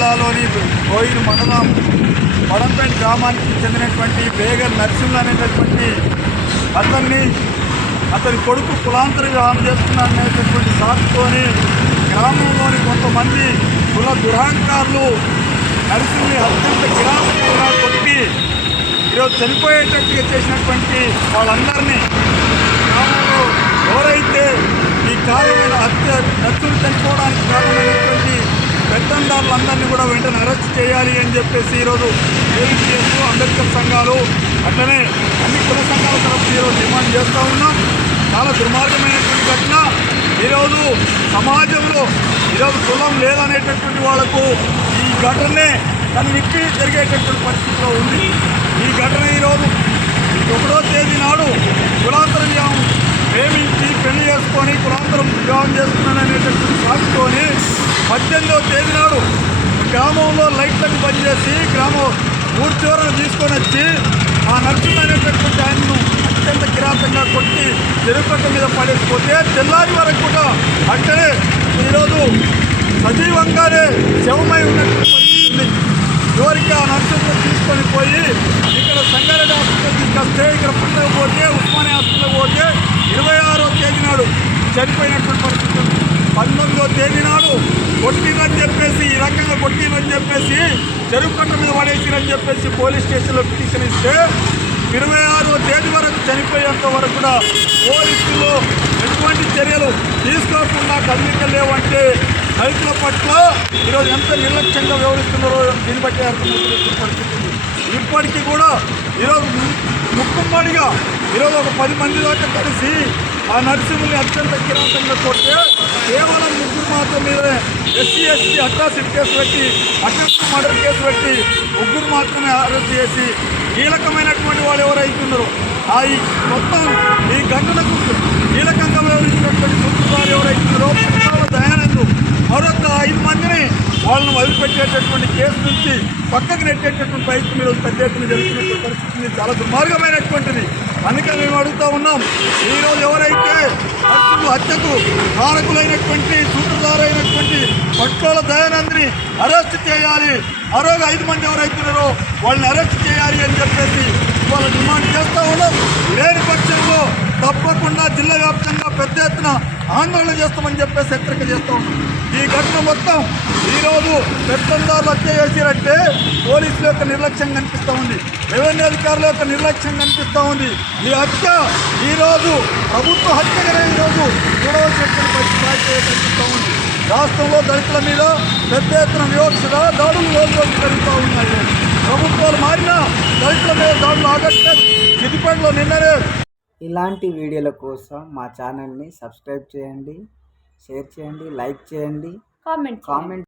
జిల్లాలోని కోయిలు మండలం పడంపేట గ్రామానికి చెందినటువంటి బేగర్ నరసింహులు అనేటటువంటి అతన్ని అతని కొడుకు కులాంతర వివాహం చేస్తున్నాడనేటటువంటి సాకుతోని గ్రామంలోని కొంతమంది కుల దురహంకారులు నరసింహుని అత్యంత కిరాతకంగా కొట్టి ఈరోజు చనిపోయేటట్టుగా చేసినటువంటి వాళ్ళందరినీ గ్రామంలో ఎవరైతే ఈ కారణమైన హత్య నచ్చులు చనిపోవడానికి కారణమైనటువంటి పెత్తందారులందరినీ కూడా వెంటనే అరెస్ట్ చేయాలి అని చెప్పేసి ఈరోజు ఏపీఎస్ అంబేద్కర్ సంఘాలు అట్లనే అన్ని కుల సంఘాల తరఫు ఈరోజు డిమాండ్ చేస్తూ ఉన్నాం. చాలా దుర్మార్గమైనటువంటి ఘటన. ఈరోజు సమాజంలో ఈరోజు కులం లేదనేటటువంటి వాళ్ళకు ఈ ఘటనే తను విప్పి జరిగేటటువంటి పరిస్థితిలో ఉంది. ఈ ఘటన ఈరోజు ఒకటో తేదీ నాడు కులాంతర వివాహం ప్రేమించి పెళ్ళి చేసుకొని కులాంతరం వివాహం చేసుకున్నాననేటటువంటి సాకుతోని పద్దెనిమిదవ తేదీ నాడు గ్రామంలో లైట్లకు బంద్ చేసి గ్రామం ఊరి చివరను తీసుకొని వచ్చి ఆ నరసింహ ఆయనను అత్యంత కిరాతంగా కొట్టి చెరుకట్ట మీద పడేసిపోతే తెల్లారి వరకు కూడా అక్కడే ఈరోజు సజీవంగానే శవమై ఉన్నటువంటి పరిస్థితి ఉంది. చివరికి ఆ నర్సులను తీసుకొని పోయి ఇక్కడ సంగారెడ్డి హాస్పిటల్ తీసుకొస్తే ఇక్కడ పుట్టకు పోతే ఉస్మానియా హాస్పిటల్ పోతే ఇరవై ఆరో తేదీ నాడు చనిపోయినటువంటి పరిస్థితి పంతొమ్మిదో తేదీ నాడు కొట్టినని చెప్పేసి ఈ రకంగా కొట్టినని చెప్పేసి చెరువు కట్ట మీద పడేసిరని చెప్పేసి పోలీస్ స్టేషన్లో పిటిషన్ ఇస్తే ఇరవై ఆరో తేదీ వరకు చనిపోయేంత వరకు కూడా పోలీసులు ఎటువంటి చర్యలు తీసుకోకుండా కదలికలు రైతుల పట్ల ఈరోజు ఎంత నిర్లక్ష్యంగా వ్యవహరిస్తున్నారో దీన్ని బట్టి అర్థమవుతున్న పరిస్థితి ఇప్పటికీ కూడా ఈరోజు ముక్కుమ్మడిగా ఈరోజు ఒక పది మంది దాకా కలిసి ఆ నరసింహుల్ని అత్యంత కిరాతంగా కొట్టే కేవలం ముగ్గురు మాత్రం మీదనే ఎస్సీ ఎస్టీ అట్రాసిటీ కేసు పెట్టి అటెంప్ట్ మర్డర్ కేసు పెట్టి ముగ్గురు మాత్రమే అరెస్ట్ చేసి కీలకమైనటువంటి వాళ్ళు ఎవరైతున్నారో ఆ ఈ మొత్తం ఈ ఘటనకు కేసు నుంచి పక్కకు నెట్టేటటువంటి ప్రయత్నం ఈరోజు పెద్ద ఎత్తున జరుగుతున్నటువంటి పరిస్థితి చాలా దుర్మార్గమైనటువంటిది. అందుకే మేము అడుగుతూ ఉన్నాం. ఈరోజు ఎవరైతే నర్సులు హత్యకు కారకులైనటువంటి సూత్రధారైనటువంటి పట్లోల దయానందిని అరెస్ట్ చేయాలి మరొక ఐదు మంది ఎవరైతున్నారో వాళ్ళని అరెస్ట్ చేయాలి అని చెప్పేసి వాళ్ళ డిమాండ్ చేస్తూ ఉన్నాం. లేని పక్షంలో తప్పకుండా జిల్లా వ్యాప్తంగా పెద్ద ఎత్తున ఆందోళన చేస్తామని చెప్పేసి హెచ్చరిక చేస్తూ ఉన్నాం. ఈ ఘటన మొత్తం ఈరోజు పెత్తందారులు హత్య చేసినట్టే పోలీసుల యొక్క నిర్లక్ష్యం కనిపిస్తూ ఉంది. రెవెన్యూ అధికారుల యొక్క నిర్లక్ష్యం కనిపిస్తూ ఉంది. ఈ హత్య ఈరోజు ప్రభుత్వ హత్యగానే ఈరోజు చూడవలసినటువంటి పరిస్థితి కనిపిస్తూ ఉంది. రాష్ట్రంలో దళితుల మీద పెద్ద ఎత్తున వివక్షత దాడులు రోజు రోజు పెరుగుతూ ఉన్నాయి. ప్రభుత్వాలు మారినా దళితుల మీద దాడులు ఆగట్లేదు. సిద్దిపేటలో నిన్ననే ఇలాంటి వీడియోల కోసం మా ఛానల్ని సబ్స్క్రైబ్ చేయండి షేర్ చేయండి లైక్ చేయండి కామెంట్ కామెంట్